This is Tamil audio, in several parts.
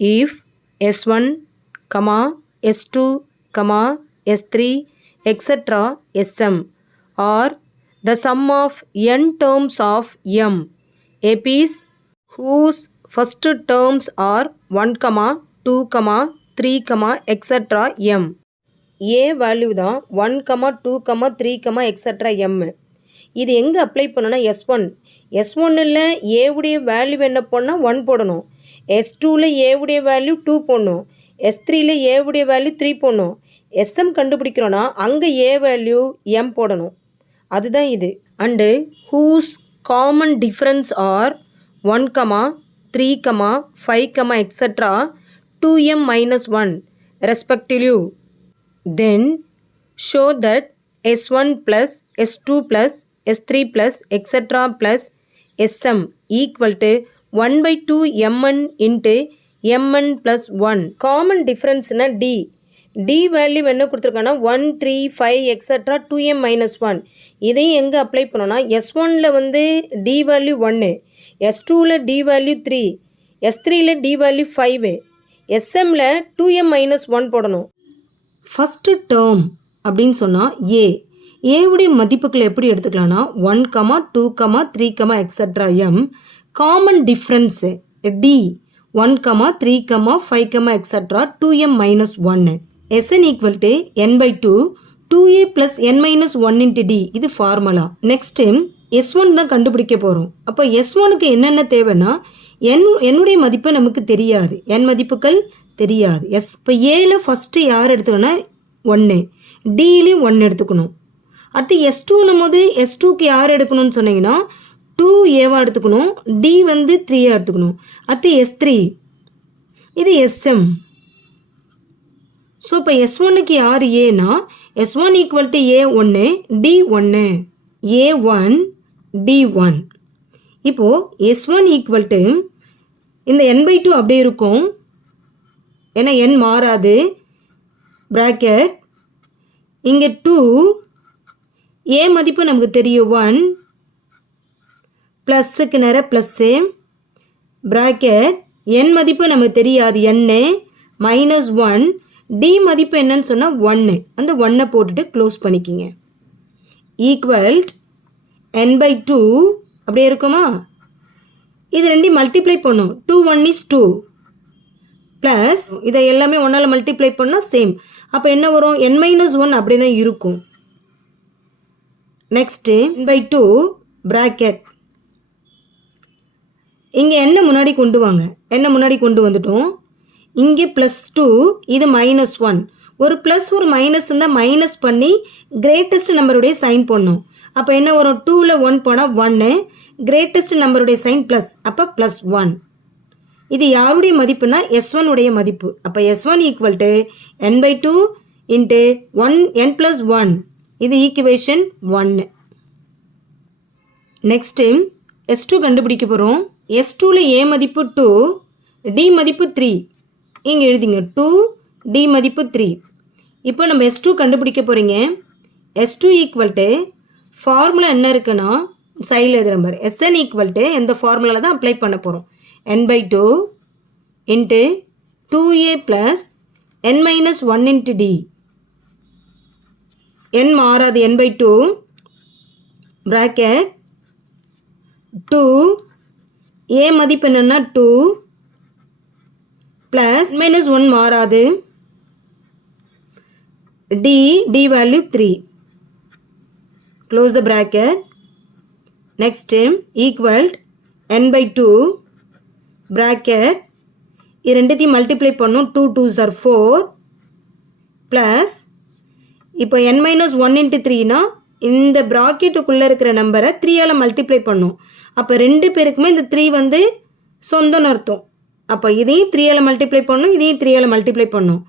if s1, s2, s3, etc. sm are the sum of n terms of m APs whose first terms are 1, 2, 3, etc. m. A value தான் 1, 2, 3, etc. m. இது எங்கே அப்ளை பண்ணோன்னா S1ல் ஏவுடைய வேல்யூ என்ன போடணும் 1 போடணும். S2ல் ஏவுடைய வேல்யூ 2 போடணும். S3ல் ஏவுடைய வேல்யூ 3 போடணும். SM கண்டுபிடிக்கிறோன்னா அங்கே ஏ வேல்யூ m போடணும். அதுதான் இது. And whose common difference are 1, 3, 5, etc. 2m minus 1 respectively. Then show that S1 plus S2 plus S3 plus etc. plus Sm equal to 1 by 2 mn into mn plus 1. Common difference na D. D value என்ன கொடுத்துருக்காங்கன்னா 1, 3, 5 etc. 2m minus 1. இதையும் எங்கே அப்ளை பண்ணோன்னா S1ல் வந்து D value 1, S2ல் D value 3, S3ல் D value 5, Smல 2m minus 1 போடணும். ஃபஸ்ட்டு டேர்ம் அப்படின்னு சொன்னால் ஏவுடைய மதிப்புகளை எப்படி எடுத்துக்கலாம்னா 1, 2, 3, etc. m. Common difference d 1, 3, 5, etc. 2m minus 1. Sn equal to n by 2 2a plus n minus 1 into d. இது ஃபார்முலா. நெக்ஸ்ட்டு S1 தான் கண்டுபிடிக்க போகிறோம். அப்போ S1க்கு என்னென்ன தேவைன்னா என்னுடைய மதிப்பு நமக்கு தெரியாது, n மதிப்புகள் தெரியாது. இப்போ ஏல ஃபஸ்ட்டு யார் எடுத்துக்கணும்னா 1, டிலையும் 1 எடுத்துக்கணும். அடுத்து S2னும் போது S2க்கு யார் எடுக்கணும்னு சொன்னீங்கன்னா 2a எடுத்துக்கணும், டி வந்து 3 எடுத்துக்கணும். அடுத்து S3, இது SM. ஸோ இப்போ S1க்கு யார் ஏன்னா S1 equal to A1 D1 A1 D1. இப்போது S1 ஈக்குவல் டு இந்த n by 2 அப்படியே இருக்கும், ஏன்னா n மாறாது, ப்ராக்கெட் இங்கே 2 a மதிப்பு நமக்கு தெரியும் 1 ப்ளஸ்ஸுக்கு நேர ப்ளஸ்ஸு, ப்ராக்கெட் n மதிப்பு நமக்கு தெரியாது n -1, d மதிப்பு என்னன்னு சொன்னால் 1, அந்த 1 போட்டுட்டு க்ளோஸ் பண்ணிக்கிங்க. ஈக்குவல் n by 2 அப்படியே இருக்குமா? இது ரெண்டையும் மல்டிப்ளை பண்ணும், 2 1 is 2 ப்ளஸ் இதை எல்லாமே ஒன்றால் மல்டிப்ளை பண்ணால் சேம். அப்போ என்ன வரும் n minus 1 அப்படி தான் இருக்கும். நெக்ஸ்ட்டு n by 2 ப்ராக்கெட் இங்கே என்ன முன்னாடி கொண்டு வாங்க, என்ன முன்னாடி கொண்டு வந்துட்டோம். இங்கே +2, இது -1. ஒரு ப்ளஸ் ஒரு மைனஸ் இருந்தால் மைனஸ் பண்ணி கிரேட்டஸ்ட் நம்பருடைய சைன் பண்ணணும். அப்போ என்ன வரும் 2ல் 1 போனால் 1, கிரேட்டஸ்ட் நம்பருடைய சைன் ப்ளஸ், அப்போ +1. இது யாருடைய மதிப்புனா S1 உடைய மதிப்பு. அப்போ S1 equal to n by 2 into n plus 1. இது ஈக்குவேஷன் 1. நெக்ஸ்ட்டு S2 கண்டுபிடிக்க போகிறோம். S2ல் a மதிப்பு 2, d மதிப்பு 3. இங்கே எழுதிங்க 2, d மதிப்பு 3. இப்போ நம்ம S2 கண்டுபிடிக்க போகிறீங்க. S2 ஈக்குவல் டு ஃபார்முலா என்ன இருக்குன்னா சைடில் எழுதுகிற நம்பர் Sn ஈக்குவல் டு எந்த ஃபார்முலாவில் தான் அப்ளை பண்ண போகிறோம். n by 2 into 2a plus n minus 1 into d. n மாறாது, n by 2 bracket 2 a மதிப்பு என்னன்னா 2 plus minus 1 மாறாது, d value 3. Close the bracket. Next equal n by 2 bracket இது ரெண்டுத்தையும் மல்டிப்ளை பண்ணும், 2 2s are 4 ப்ளஸ் இப்போ n minus 1 into 3னா இந்த ப்ராக்கெட்டுக்குள்ளே இருக்கிற நம்பரை 3ஆல் மல்டிப்ளை பண்ணும். அப்போ ரெண்டு பேருக்குமே இந்த 3 வந்து சொந்தம்னு அர்த்தம். அப்போ இதையும் 3ஆல் மல்டிப்ளை பண்ணும், இதையும் 3ஆல் மல்டிப்ளை பண்ணும்.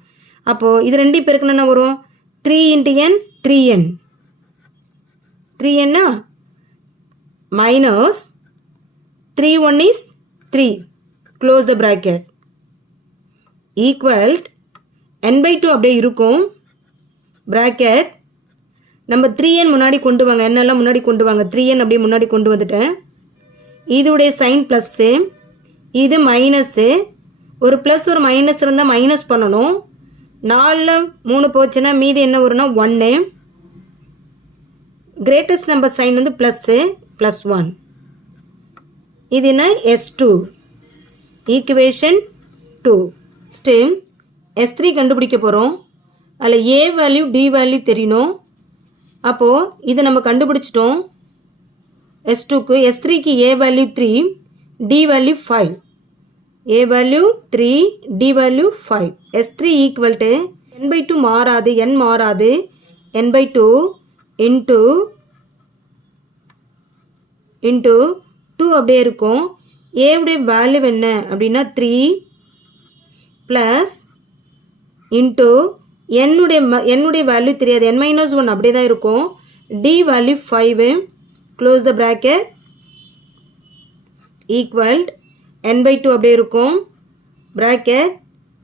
அப்போது இது ரெண்டு பேருக்கு என்ன வரும் 3 into n 3n 3nனா minus 3 1 is 3. Close the bracket. Equal n by 2 அப்படியே இருக்கும். bracket நம்ம 3n முன்னாடி கொண்டு வாங்க, என்னெல்லாம் முன்னாடி கொண்டு வாங்க, 3n அப்படியே முன்னாடி கொண்டு வந்துட்டேன். இதோடைய சைன் ப்ளஸ்ஸு, இது மைனஸ்ஸு, ஒரு ப்ளஸ் ஒரு மைனஸ் இருந்தால் மைனஸ் பண்ணணும். 4ல் 3 போச்சுன்னா மீதி என்ன வரும்னா 1. கிரேட்டஸ்ட் நம்பர் சைன் வந்து ப்ளஸ்ஸு +1. இது என்ன S2 ஈக்குவேஷன் 2. ஸ்டில் S3 கண்டுபிடிக்க போகிறோம். அதில் A வேல்யூ D வேல்யூ தெரியணும். அப்போது இது நம்ம கண்டுபிடிச்சிட்டோம். S2க்கு S3க்கு A value 3 D value 5. A value 3 D value 5. S3 equal to n/2 மாறாது, n மாறாது, n/2 இன்ட்டு 2 அப்படியே இருக்கும். ஏவுடைய வேல்யூ என்ன அப்படின்னா 3 ப்ளஸ் இன்ட்டு என்னுடைய வேல்யூ தெரியாது, n-1 அப்படியே தான் இருக்கும். D value 5. Close the bracket equal n/2 அப்படியே இருக்கும். ப்ராக்கெட்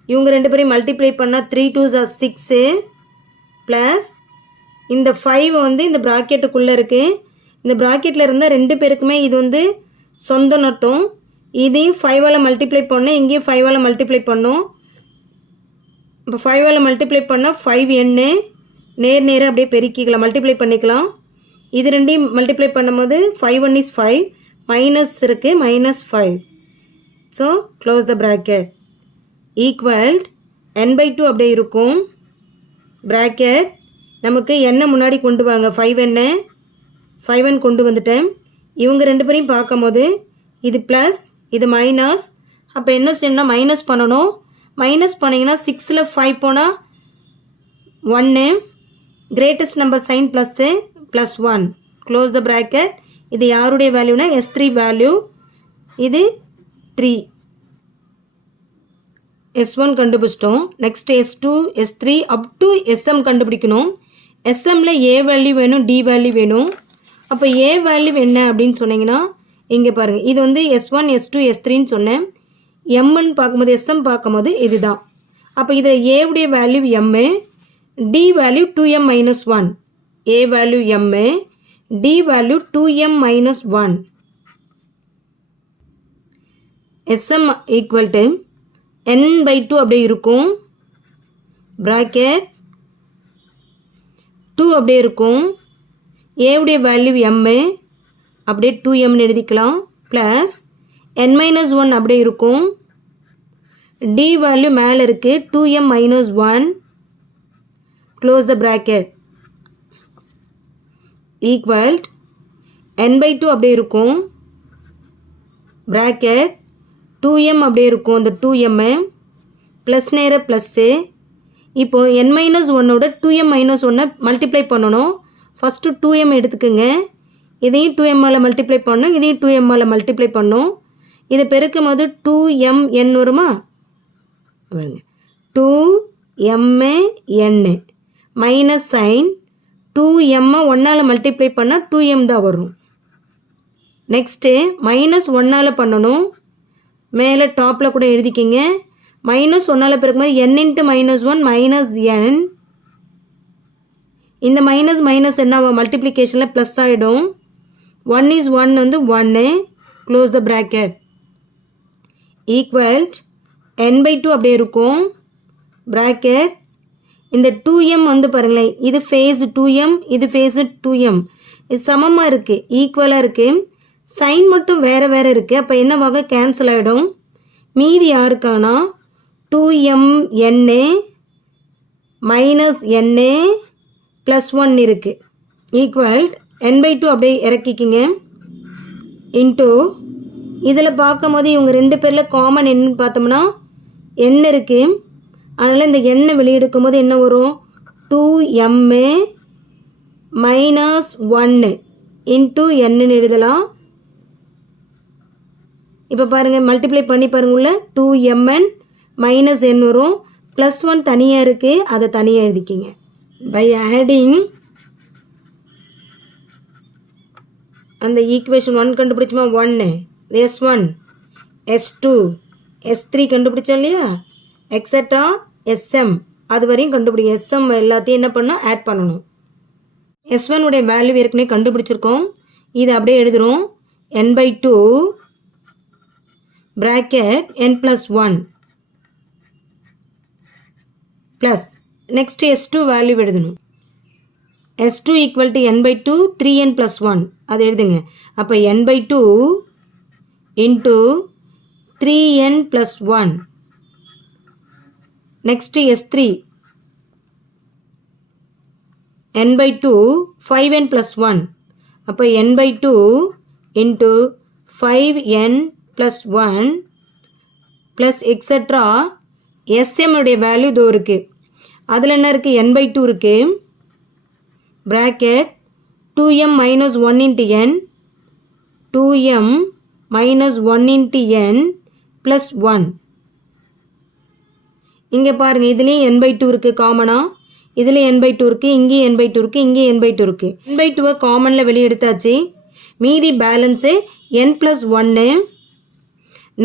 இவங்க ரெண்டு பேரையும் மல்டிப்ளை பண்ணால் 3 2s are 6 ப்ளஸ் இந்த 5 வந்து இந்த ப்ராக்கெட்டுக்குள்ளே இருக்குது. இந்த ப்ராக்கெட்டில் இருந்தால் ரெண்டு பேருக்குமே இது வந்து சொந்தம் அர்த்தம். இதையும் 5ஆல் மல்டிப்ளை பண்ணோம், இங்கேயும் 5ஆல் மல்டிப்ளை பண்ணோம். இப்போ 5ஆல் மல்டிப்ளை பண்ணால் 5n நேராக அப்படியே பெருக்கிக்கலாம், மல்டிப்ளை பண்ணிக்கலாம். இது ரெண்டையும் மல்டிப்ளை பண்ணும்போது 5 1 is 5, மைனஸ் இருக்குது, -5. So close the bracket equal n/2 அப்படியே இருக்கும். ப்ராக்கெட் நமக்கு என்ன முன்னாடி கொண்டு வாங்க, 5n கொண்டு வந்துட்டேன். இவங்க ரெண்டு பேரையும் பார்க்கும் போது இது ப்ளஸ் இது மைனஸ். அப்போ என்ன செய்யணும்னா மைனஸ் பண்ணணும். மைனஸ் பண்ணிங்கன்னா 6ல் 5 போனால் 1. Greatest number sign plus +1. Close the bracket. இது யாருடைய வேல்யூனா S3 வேல்யூ. இது 3. S1 கண்டுபிடிச்சிட்டோம். Next S2 S3 up to SM கண்டுபிடிக்கணும். SMல A வேல்யூ வேணும், D வேல்யூ வேணும். அப்போ A வேல்யூ என்ன அப்படின்னு சொன்னீங்கன்னா இங்கே பாருங்கள், இது வந்து S1 S2 S3ன்னு சொன்னேன். Mன்னு பார்க்கும்போது SM பார்க்கும்போது இதுதான். அப்போ இதில் ஏவுடைய value M, D value 2m-1. A value M, D value 2m-1. SM equal to n/2 அப்படியே இருக்கும். ப்ராக்கெட் 2 அப்படியே இருக்கும். ஏவுடைய வேல்யூ M, அப்படியே 2mன்னு எழுதிக்கலாம். ப்ளஸ் n-1 அப்படியே இருக்கும். D வேல்யூ மேலே இருக்குது, 2m-1. Close the bracket equal n/2 அப்படியே இருக்கும். ப்ராக்கெட் 2m அப்படியே இருக்கும். இந்த 2m ப்ளஸ் நேர ப்ளஸ்ஸு. இப்போது n-1ஓட 2m-1 மல்டிப்ளை பண்ணணும். ஃபஸ்ட்டு 2m எடுத்துக்குங்க. இதையும் 2mஆல் மல்டிப்ளை பண்ணணும், இதையும் 2mஆல் மல்டிப்ளை பண்ணணும். இதை பெருக்கும் போது 2mn வருமா? 2mn minus sign 2m 1ஆல் multiply பண்ணால் 2m தான் வரும். நெக்ஸ்ட்டு -1ஆல் பண்ணணும். மேலே டாப்பில் கூட எழுதிக்கிங்க. -1ஆல் பெருக்கும்போது n × -1 -n. இந்த மைனஸ் என்ன மல்டிப்ளிகேஷனில் ப்ளஸ் ஆகிடும். 1 is 1 வந்து 1. Close the bracket equal n/2 அப்படியே இருக்கும். ப்ராக்கெட் இந்த 2m வந்து பாருங்களேன், இது ஃபேஸ் 2m, இது ஃபேஸ் 2m. இது சமமாக இருக்குது, ஈக்குவலாக இருக்குது. சைன் மட்டும் வேறு வேறு இருக்குது. அப்போ என்னவாக கேன்சல் ஆகிடும். மீதி யாருக்கானா 2mn -n +1 இருக்குது. ஈக்குவல் n/2 அப்படியே இறக்கிக்கிங்க. இன்ட்டு இதில் பார்க்கும் போது இவங்க ரெண்டு பேரில் காமன் என்னன்னு பார்த்தோம்னா n இருக்குது. அதனால் இந்த எண்ணை வெளியெடுக்கும் போது என்ன வரும், 2m -1 இன்ட்டு n எழுதலாம். இப்போ பாருங்கள், மல்டிப்ளை பண்ணி பாருங்குள்ள 2mn -n வரும். +1 தனியாக இருக்குது, அதை தனியாக எழுதிக்கிங்க. பை ஆடிங் அந்த ஈக்குவேஷன் 1 கண்டுபிடிச்சோமா, 1 S1 S2 S3 கண்டுபிடிச்சோம் இல்லையா, எக்ஸட்ரா SM அது வரையும் கண்டுபிடிங்க. SM எல்லாத்தையும் என்ன பண்ணால் ஆட் பண்ணணும். S1 உடைய வேல்யூ ஏற்கனவே கண்டுபிடிச்சிருக்கோம். இது அப்படியே எழுதுகிறோம். n/2 bracket n + 1 plus next S2 value எழுதணும். S2 equal to n/2 3n + 1 அது எழுதுங்க. அப்போ n/2 into 3n + 1. Next S3 n/2 5n + 1. அப்போ n/2 into 5n + 1 plus etcetera SM உடைய வேல்யூ இதோ இருக்குது. அதில் என்ன இருக்குது? n/2 இருக்குது. Bracket 2m - 1 × n 2m - 1 × n + 1. இங்கே பாருங்கள், இதுலேயும் n/2 இருக்குது காமனாக, இதில் n/2 இருக்குது, இங்கேயும் n/2 இருக்குது, இங்கேயும் n/2 இருக்குது. n/2 காமனில் வெளியே எடுத்தாச்சு. மீதி பேலன்ஸு n + 1.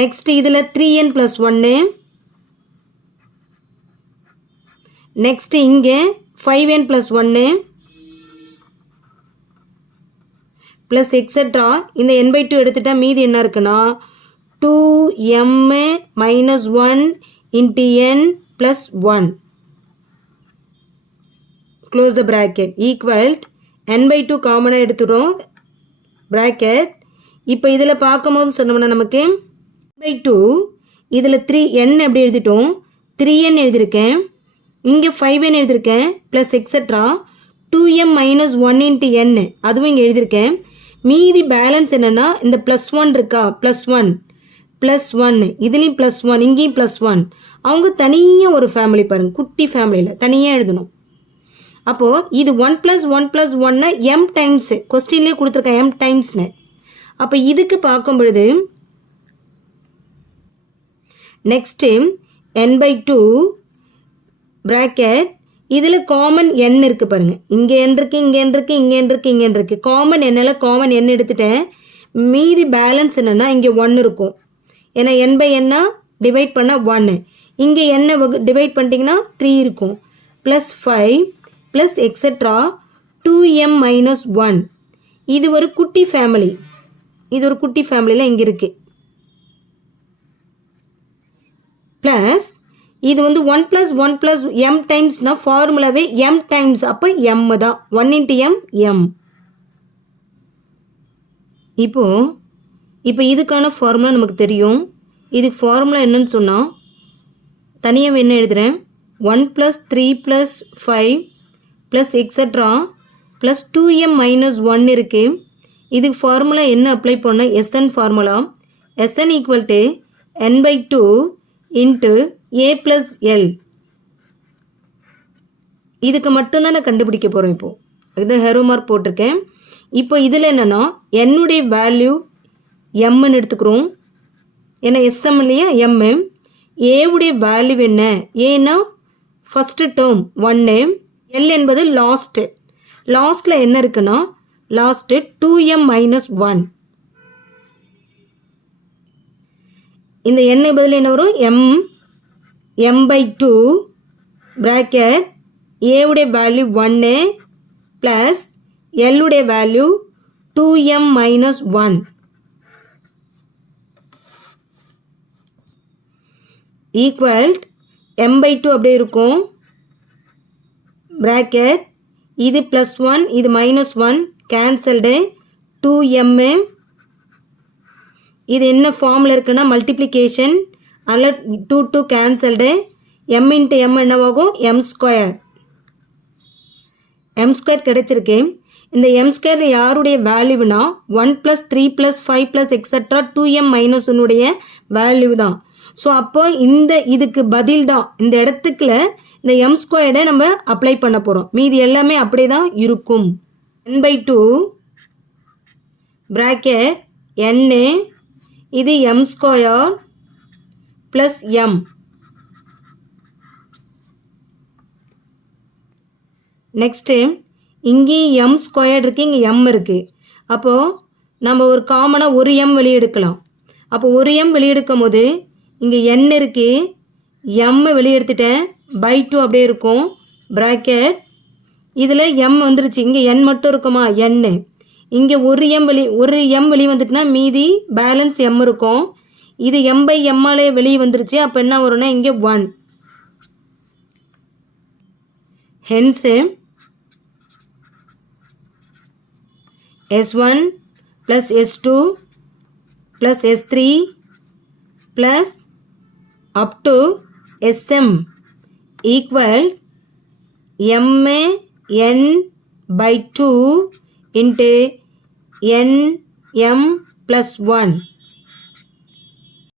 நெக்ஸ்ட் இதில் 3n + 1. நெக்ஸ்ட் இங்கே 5n + 1 ப்ளஸ் எக்ஸட்ரா. இந்த n/2 எடுத்துட்டா மீதி என்ன இருக்குன்னா 2m - 1 × n + 1. Close the bracket equal n/2 காமனாக எடுத்துகிறோம் ப்ராக்கெட். இப்போ இதில் பார்க்கும்போது சொன்னோம்னா நமக்கு n/2 இதில் 3n எப்படி எழுதிட்டோம்? 3n எழுதியிருக்கேன், இங்கே 5n எழுதியிருக்கேன், ப்ளஸ் எக்ஸட்ரா 2m - 1 × n அதுவும் இங்கே எழுதியிருக்கேன். மீதி பேலன்ஸ் என்னென்னா இந்த +1 இருக்கா, +1 +1, இதுலேயும் +1, இங்கேயும் +1. அவங்க தனியாக ஒரு ஃபேமிலி பாருங்கள், குட்டி ஃபேமிலியில் தனியாக எழுதணும். அப்போது இது 1 + 1 + 1னா m டைம்ஸு, கொஸ்டின்லேயே கொடுத்துருக்கேன் m டைம்ஸ்னு. அப்போ இதுக்கு பார்க்கும் பொழுது நெக்ஸ்ட்டு n/2 ப்ராக்கெட் இதில் காமன் n இருக்குது பாருங்கள். இங்கே n இருக்குது, இங்கே n இருக்குது, இங்கே n இருக்குது, இங்கே n இருக்குது. காமன் என்னால் காமன் n எடுத்துட்டேன். மீதி பேலன்ஸ் என்னென்னா இங்கே 1 இருக்கும். ஏன்னா n/n டிவைட் பண்ணால் 1. இங்கே n டிவைட் பண்ணிட்டீங்கன்னா 3 இருக்கும். Plus 5 plus etcetera 2m - 1. இது ஒரு குட்டி ஃபேமிலி, இது ஒரு குட்டி ஃபேமிலியில் இங்கே இருக்குது. ப்ளஸ் இது வந்து 1 + 1 + m டைம்ஸ்னால் ஃபார்முலாவே m டைம்ஸ், அப்போ m தான், 1 × m m. இப்போ இதுக்கான ஃபார்முலா நமக்கு தெரியும். இதுக்கு ஃபார்முலா என்னன்னு சொன்னால் தனியாக என்ன எழுதுகிறேன், 1 + 3 + 5 ப்ளஸ் எக்ஸட்ரா ப்ளஸ் 2m - 1 இருக்குது. இதுக்கு ஃபார்முலா என்ன அப்ளை பண்ணால் SN formula. SN equal to n/2 into a + l. இதுக்கு மட்டும்தான் நான் கண்டுபிடிக்க போகிறேன். இப்போது இது ஹெரோ மார்க் போட்டிருக்கேன். இப்போ இதில் என்னென்னா என்னுடைய வேல்யூ mன்னு எடுத்துக்கிறோம், ஏன்னா SM இல்லையா m. ஏவுடைய வேல்யூ என்ன? ஏன்னா ஃபஸ்ட்டு டேர்ம் 1, l என்பது லாஸ்ட்டில் என்ன இருக்குன்னா லாஸ்ட்டு 2m - 1. இந்த n பதில் என்ன வரும்? m/2 ப்ராக்கெட் ஏவுடைய வேல்யூ 1 ப்ளஸ் எல்லுடைய வேல்யூ 2m - 1 ஈக்குவல் m/2 அப்படியே இருக்கும் ப்ராக்கெட். இது +1 இது -1 கேன்சல்டு 2m. இது என்ன ஃபார்மில் இருக்குன்னா மல்டிப்ளிகேஷன், அதில் 2 கேன்சல்டு, m × m என்னவாகும்? m². m² கிடைச்சிருக்கு. இந்த m² யாருடைய வேல்யூனா 1 + 3 + 5 + எக்ஸட்ரா 2m - 1உடைய வேல்யூ தான். ஸோ அப்போ இதுக்கு பதில் தான் இந்த இடத்துக்குள்ள இந்த m² நம்ம அப்ளை பண்ண போகிறோம். மீதி எல்லாமே அப்படியே தான் இருக்கும். n/2 ப்ராக்கெட் n இது m² ப்ளஸ் m. நெக்ஸ்ட்டு இங்கேயும் m² இருக்குது, இங்கே m இருக்குது. அப்போது நம்ம ஒரு காமனாக ஒரு m வெளியே எடுக்கலாம். அப்போ ஒரு m வெளியே எடுக்கும் போது இங்கே n இருக்குது, m வெளியே எடுத்துட்டேன், /2 அப்படியே இருக்கும் ப்ராக்கெட். இதில் m வந்துருச்சு, இங்கே n மட்டும் இருக்குமா n. இங்கே ஒரு m வெளியே வந்துட்டுனா மீதி பேலன்ஸ் m இருக்கும். இது m/m வெளியே வந்துருச்சு. அப்போ என்ன வரும்னா இங்கே 1. hence S1 plus S2 plus S3 plus up to Sm equal ma n by 2 into n m plus 1.